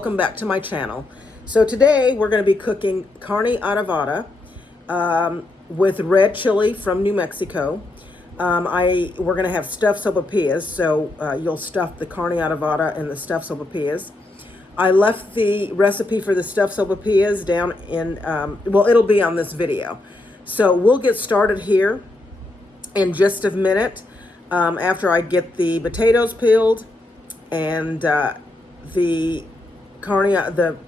welcome back to my channel. So today we're going to be cooking Carne Adovada with red chili from New Mexico. We're going to have stuffed sopapillas, so you'll stuff the Carne Adovada and the stuffed sopapillas. I left the recipe for the stuffed sopapillas down in, well, it'll be on this video. So we'll get started here in just a minute after I get the potatoes peeled and the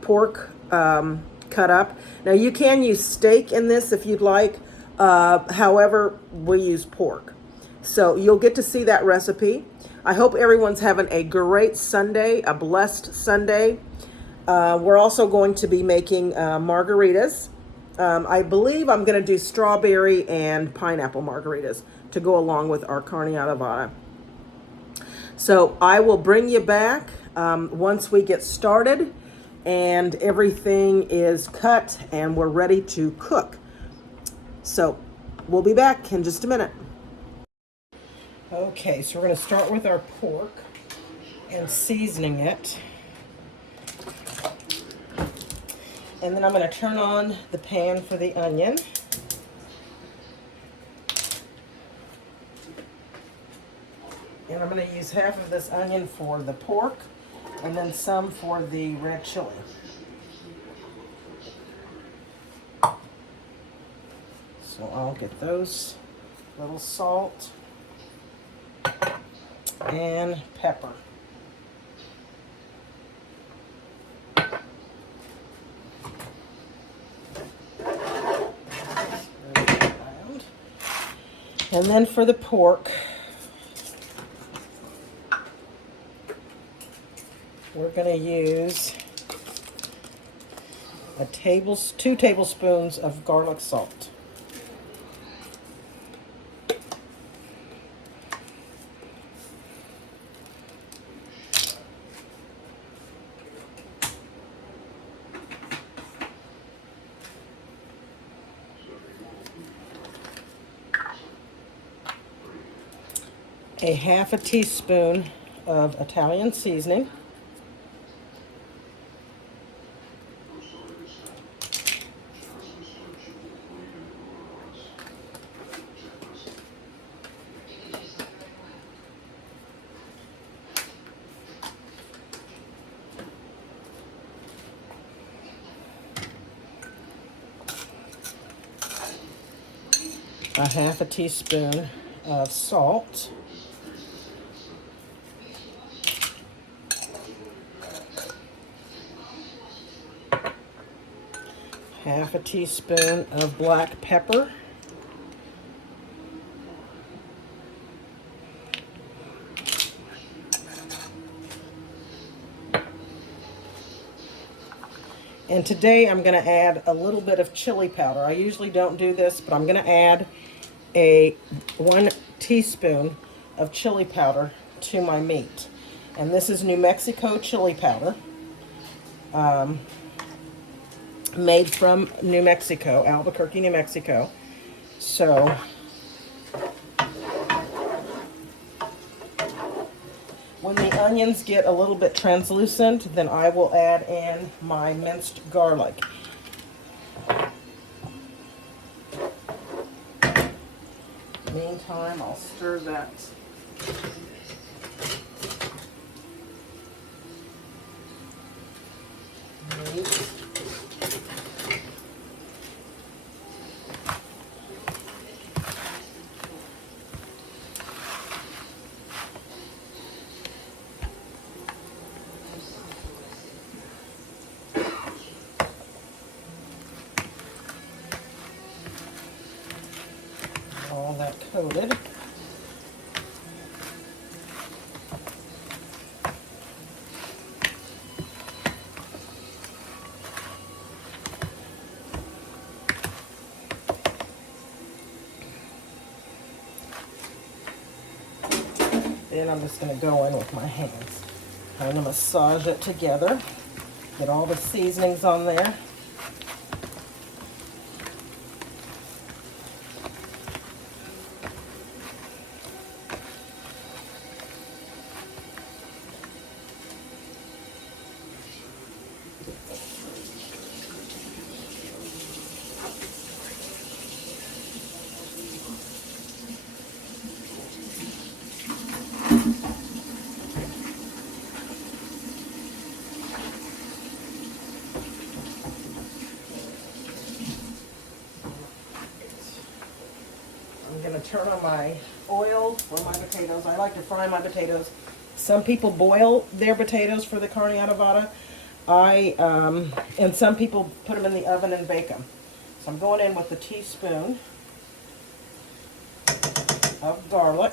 pork cut up. Now you can use steak in this if you'd like. However, we use pork. So you'll get to see that recipe. I hope everyone's having a great Sunday, a blessed Sunday. We're also going to be making margaritas. I believe I'm going to do strawberry and pineapple margaritas to go along with our Carne Adovada. So I will bring you back once we get started and everything is cut and we're ready to cook. So we'll be back in just a minute. Okay, so we're going to start with our pork and seasoning it. And then I'm going to turn on the pan for the onion. And I'm going to use half of this onion for the pork and then some for the red chili. So I'll get those, little salt and pepper. And then for the pork, we're going to use 2 tablespoons of garlic salt. A half a teaspoon of Italian seasoning. A half a teaspoon of salt. Half a teaspoon of black pepper. And today I'm going to add a little bit of chili powder. I usually don't do this, but I'm going to add 1 teaspoon of chili powder to my meat. And this is New Mexico chili powder. Made from New Mexico, Albuquerque, New Mexico. So when the onions get a little bit translucent, then I will add in my minced garlic. Meantime, I'll stir that meat. All that coated. Then I'm just going to go in with my hands. I'm going to massage it together, get all the seasonings on there. to turn on my oil for my potatoes. I like to fry my potatoes. Some people boil their potatoes for the carne adovada. And some people put them in the oven and bake them. So I'm going in with a teaspoon of garlic.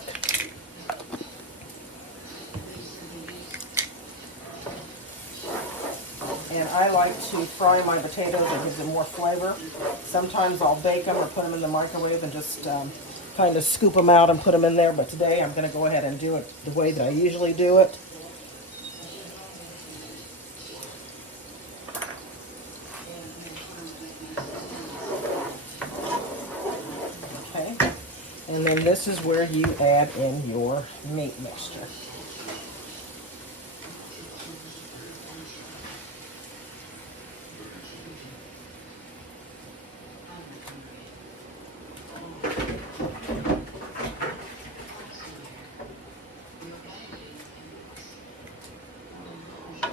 And I like to fry my potatoes. It gives them more flavor. Sometimes I'll bake them or put them in the microwave and just kind of scoop them out and put them in there. But today I'm going to go ahead and do it the way that I usually do it. Okay. And then this is where you add in your meat mixture.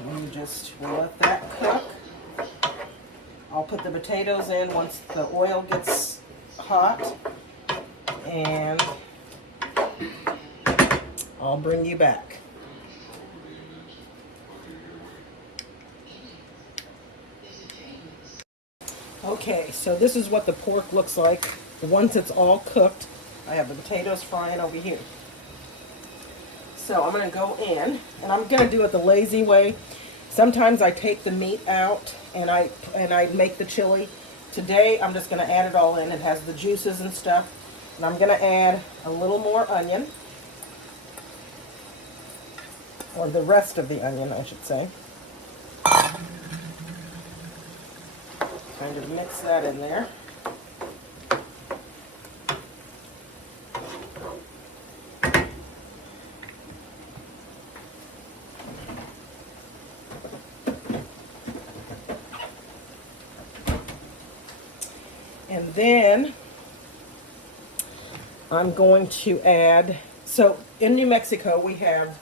You just let that cook. I'll put the potatoes in once the oil gets hot, and I'll bring you back. Okay, so this is what the pork looks like once it's all cooked. I have the potatoes frying over here. So I'm going to go in, and I'm going to do it the lazy way. Sometimes I take the meat out and I make the chili. Today I'm just going to add it all in. It has the juices and stuff. And I'm going to add a little more onion, or the rest of the onion, I should say. Kind of mix that in there. And then I'm going to add, so in New Mexico we have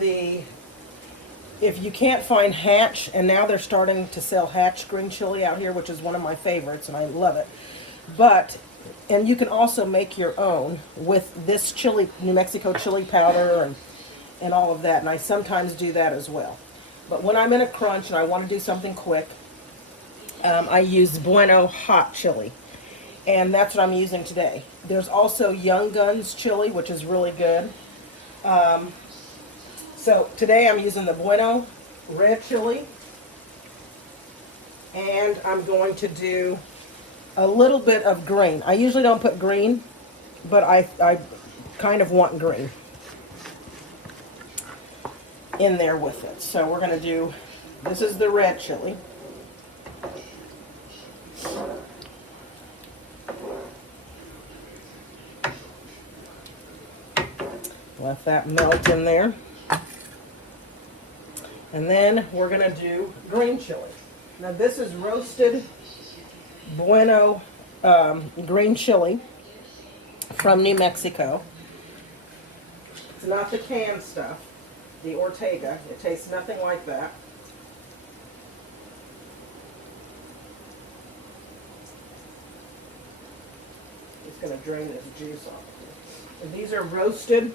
if you can't find Hatch, and now they're starting to sell Hatch green chili out here, which is one of my favorites, and I love it. And you can also make your own with this chili, New Mexico chili powder and all of that, and I sometimes do that as well. But when I'm in a crunch and I want to do something quick, I use Bueno hot chili, and that's what I'm using today. There's also Young Guns chili, which is really good. So today I'm using the Bueno red chili, and I'm going to do a little bit of green. I usually don't put green, but I kind of want green in there with it. So we're going to do, this is the red chili. Let that melt in there. And then we're going to do green chili. Now this is roasted Bueno green chili from New Mexico. It's not the canned stuff, the Ortega. It tastes nothing like that. It's going to drain this juice off. And these are roasted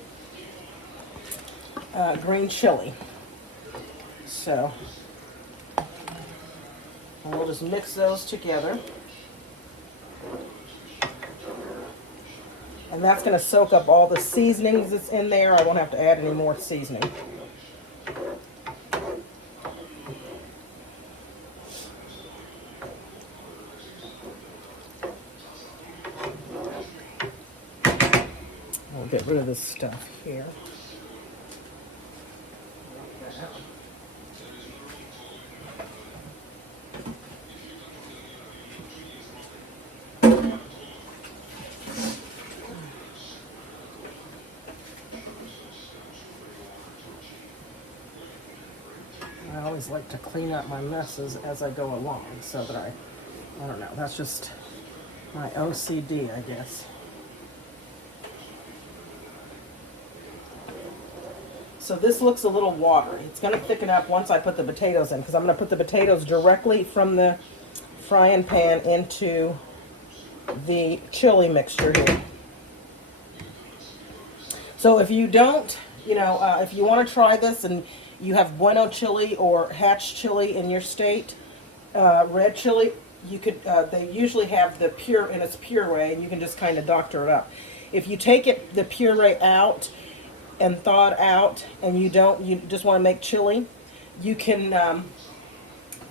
green chili. So we'll just mix those together. And that's going to soak up all the seasonings that's in there. I won't have to add any more seasoning. I'll get rid of this stuff here. I always like to clean up my messes as I go along, so that I don't know, that's just my OCD, I guess. So this looks a little watery. It's going to thicken up once I put the potatoes in, because I'm going to put the potatoes directly from the frying pan into the chili mixture here. So if you don't, if you want to try this and you have bueno chili or hatch chili in your state, red chili, you could. They usually have the pure in its puree, and you can just kind of doctor it up. If you take the puree out and thaw it out, and you just want to make chili, you can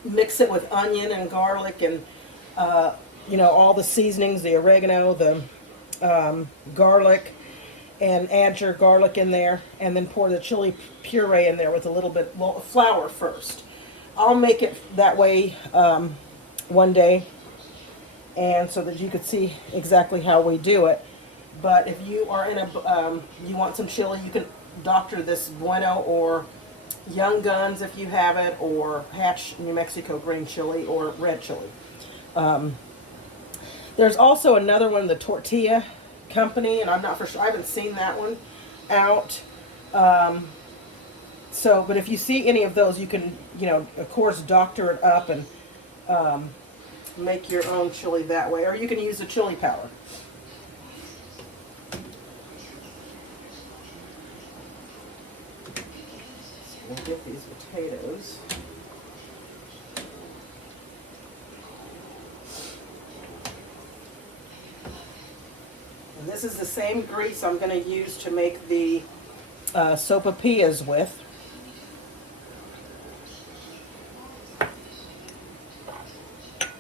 mix it with onion and garlic and all the seasonings, the oregano, the garlic, and add your garlic in there, and then pour the chili puree in there with a little bit of flour first. I'll make it that way one day, and so that you could see exactly how we do it. But if you are in you want some chili, you can doctor this bueno or Young Guns if you have it, or Hatch New Mexico green chili or red chili. There's also another one, the tortilla company, and I'm not for sure. I haven't seen that one out. But if you see any of those, you can, of course, doctor it up and make your own chili that way, or you can use the chili powder. So we'll get these potatoes. And this is the same grease I'm going to use to make the sopapillas with.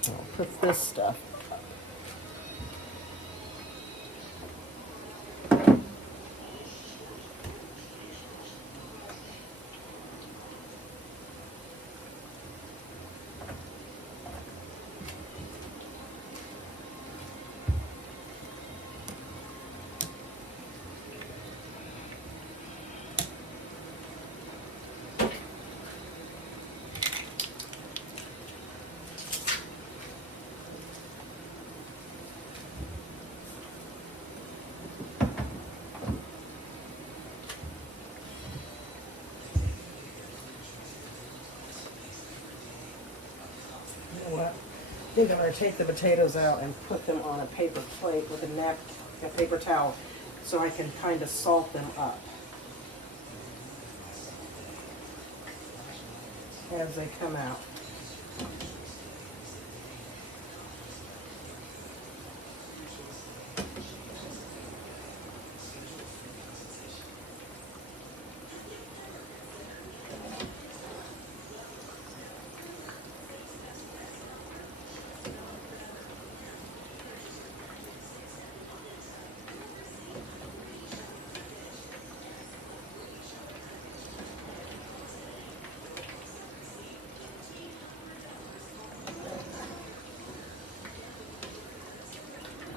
I'll put this stuff. I think I'm going to take the potatoes out and put them on a paper plate with a paper towel, so I can kind of salt them up as they come out.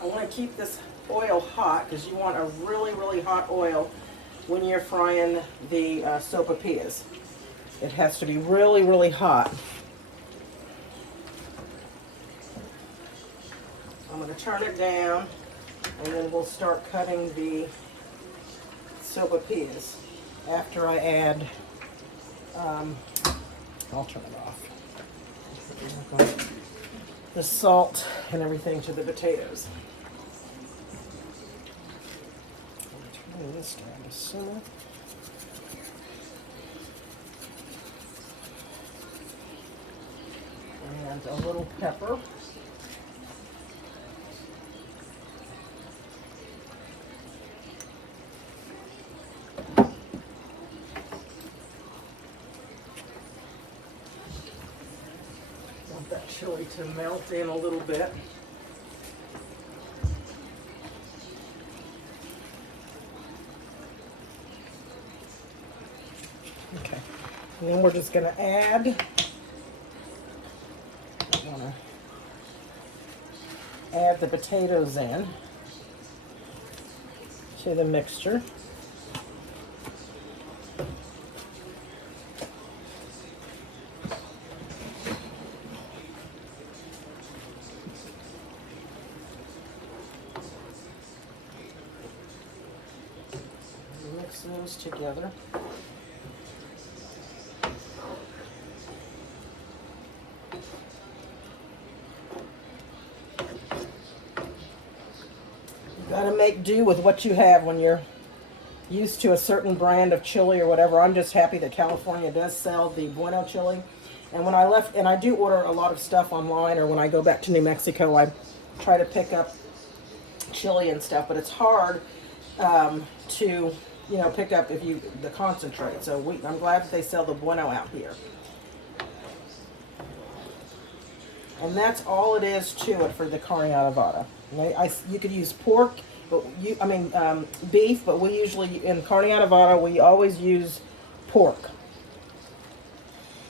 I want to keep this oil hot because you want a really, really hot oil when you're frying the sopapillas. It has to be really, really hot. I'm going to turn it down, and then we'll start cutting the sopapillas after I add, I'll turn it off, the salt and everything to the potatoes. Turn this down to simmer. And a little pepper. Want that chili to melt in a little bit. Okay, and then we're just going to add the potatoes in to the mixture. Mix those together. Gotta make do with what you have when you're used to a certain brand of chili or whatever. I'm just happy that California does sell the Bueno chili. And when I left, and I do order a lot of stuff online, or when I go back to New Mexico, I try to pick up chili and stuff, but it's hard to, pick up the concentrate. So I'm glad that they sell the Bueno out here. And that's all it is to it for the Carne Adovada. You could use pork, but beef, but we usually, in Carne Adovada, we always use pork.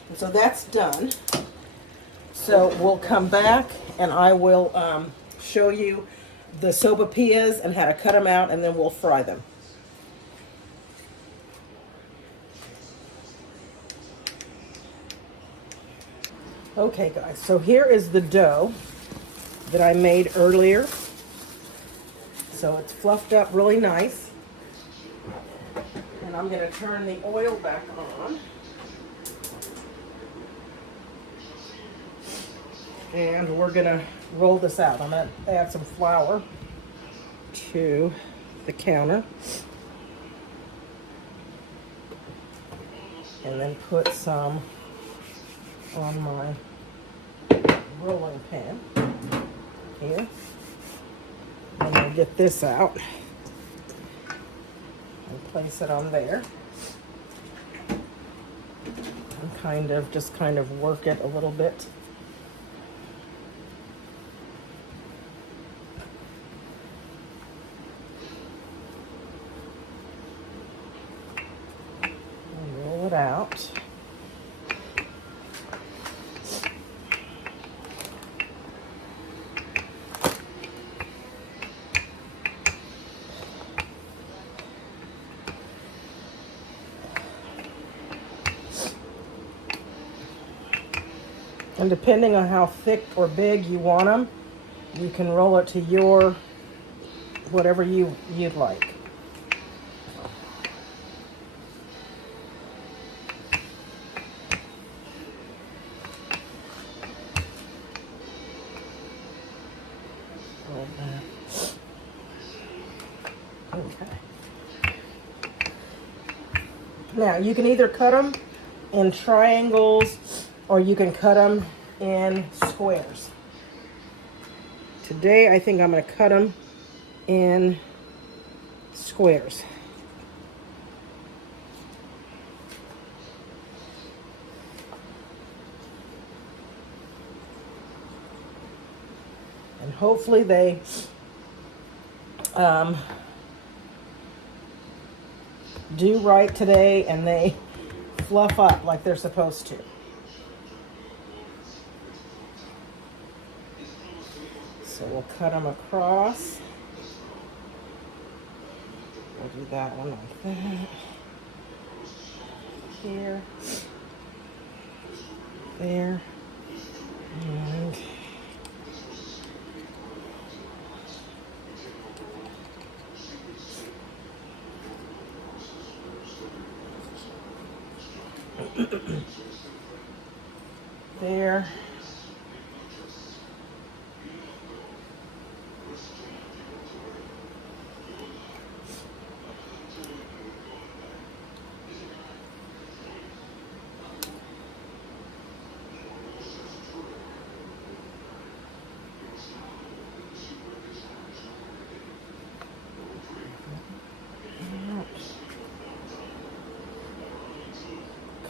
And so that's done. So we'll come back and I will show you the sopapillas and how to cut them out, and then we'll fry them. Okay guys, so here is the dough that I made earlier. So it's fluffed up really nice. And I'm going to turn the oil back on. And we're going to roll this out. I'm going to add some flour to the counter. And then put some on my rolling pin here. And I'll get this out and place it on there. And just work it a little bit. And roll it out. And depending on how thick or big you want them, you can roll it to whatever you'd like. Okay. Now you can either cut them in triangles or you can cut them in squares. Today, I think I'm going to cut them in squares. And hopefully they do right today and they fluff up like they're supposed to. So we'll cut them across. We'll do that one like that. Here. There. And there.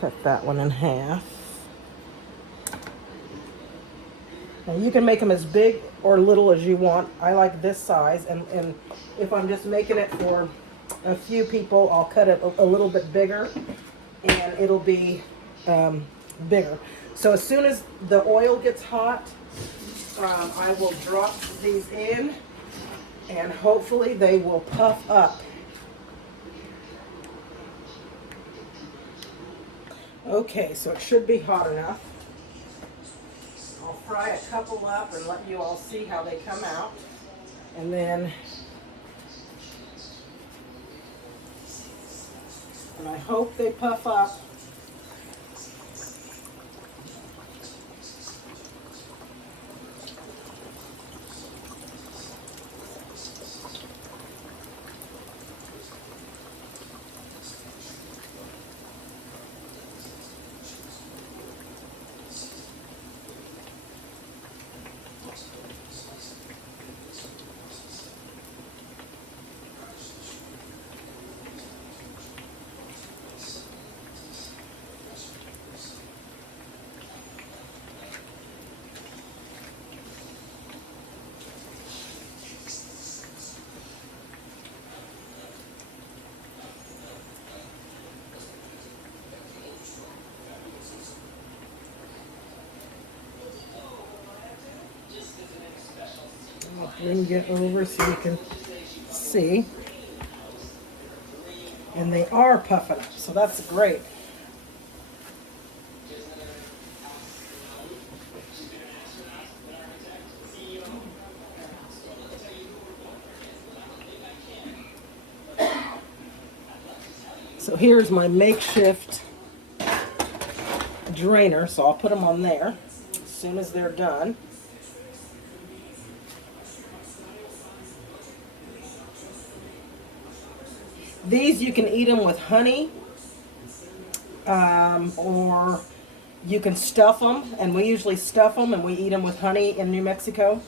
Cut that one in half. Now you can make them as big or little as you want. I like this size, and if I'm just making it for a few people, I'll cut it a little bit bigger, and it'll be bigger. So as soon as the oil gets hot, I will drop these in, and hopefully they will puff up. Okay, so it should be hot enough. I'll fry a couple up and let you all see how they come out. And then, and I hope they puff up. I'll bring you over so you can see. And they are puffing up, so that's great. So here's my makeshift drainer, so I'll put them on there as soon as they're done. These you can eat them with honey, or you can stuff them, and we usually stuff them and we eat them with honey in New Mexico.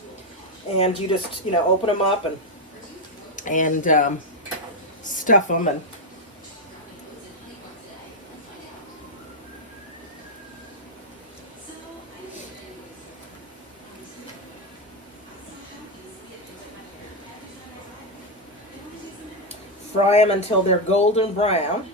And you just, open them up and stuff them and fry them until they're golden brown.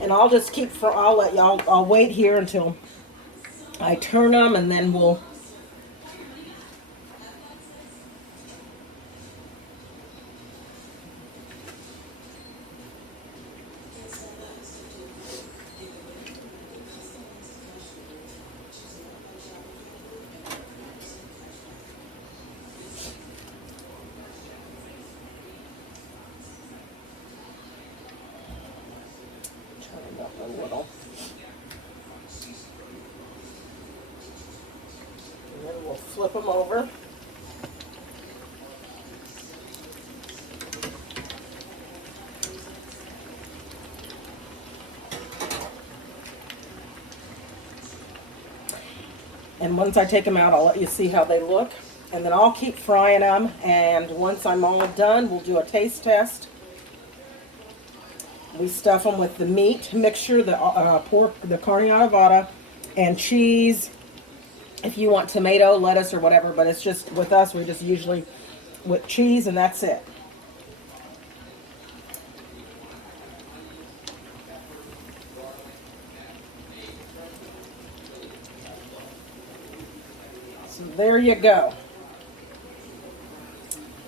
And I'll just I'll wait here until I turn them, and then we'll a little. And then we'll flip them over. And once I take them out, I'll let you see how they look. And then I'll keep frying them. And once I'm all done, we'll do a taste test. We stuff them with the meat mixture, the pork, the carne adovada, and cheese. If you want tomato, lettuce, or whatever, but it's just, with us, we just usually with cheese, and that's it. So there you go.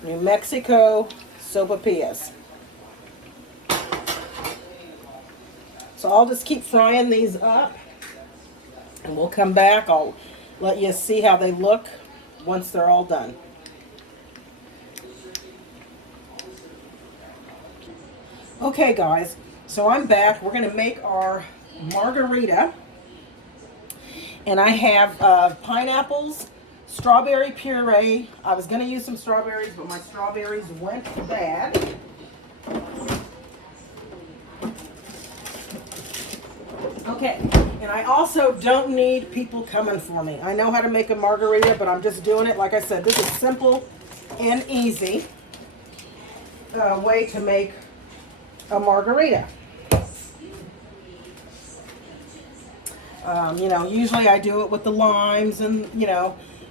New Mexico sopapillas. So I'll just keep frying these up, and we'll come back. I'll let you see how they look once they're all done. Okay, guys, so I'm back. We're going to make our margarita. And I have pineapples, strawberry puree. I was going to use some strawberries, but my strawberries went bad. Okay, and I also don't need people coming for me. I know how to make a margarita, but I'm just doing it. Like I said, this is simple and easy way to make a margarita. Usually I do it with the limes and,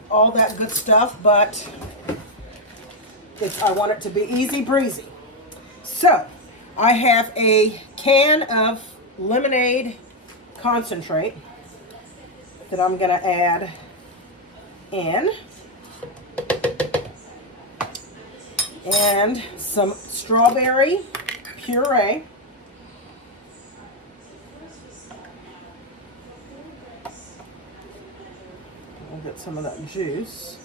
all that good stuff, but I want it to be easy breezy. So, I have a can of lemonade concentrate that I'm going to add in, and some strawberry puree. I'll get some of that juice.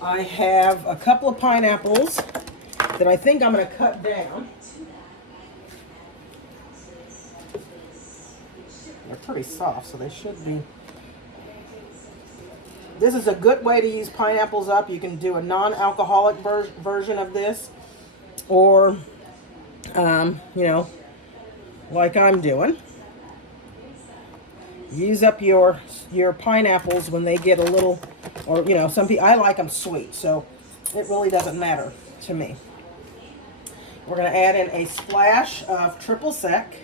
I have a couple of pineapples that I think I'm going to cut down. They're pretty soft, so they should be. This is a good way to use pineapples up. You can do a non-alcoholic version of this, or, like I'm doing. Use up your pineapples when they get a little, or, some people, I like them sweet, so it really doesn't matter to me. We're going to add in a splash of triple sec.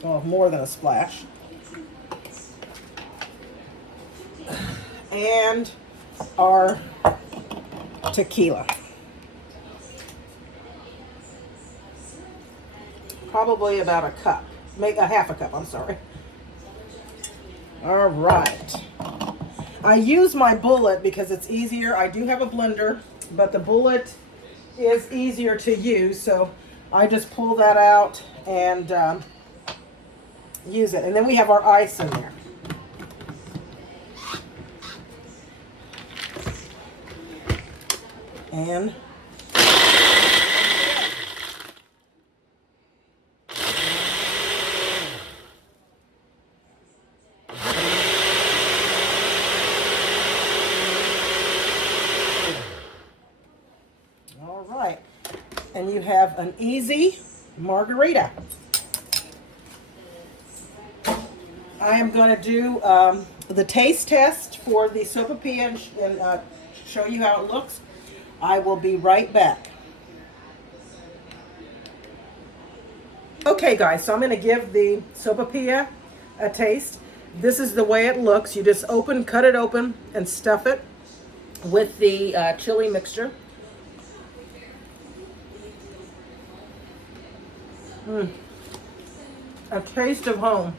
Well, more than a splash. And our tequila. Probably about a cup, make a half a cup, I'm sorry. All right. I use my bullet because it's easier. I do have a blender, but the bullet is easier to use, so I just pull that out and use it. And then we have our ice in there. And all right. And you have an easy margarita. I am going to do the taste test for the sopapilla and show you how it looks. I will be right back. Okay guys, so I'm going to give the sopapilla a taste. This is the way it looks. You just cut it open and stuff it with the chili mixture. A taste of home.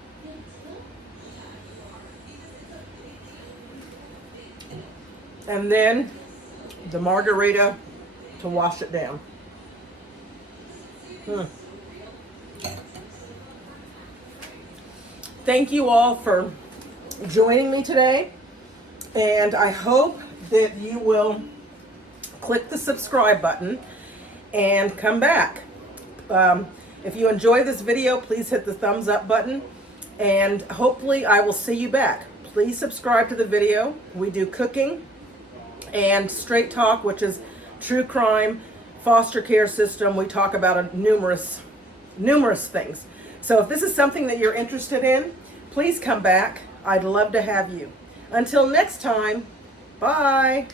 And then the margarita to wash it down. Thank you all for joining me today, and I hope that you will click the subscribe button and come back. If you enjoy this video, please hit the thumbs up button, and hopefully I will see you back. Please subscribe to the video. We do cooking and straight talk, which is true crime, foster care system. We talk about numerous things. So if this is something that you're interested in, please come back. I'd love to have you. Until next time, bye.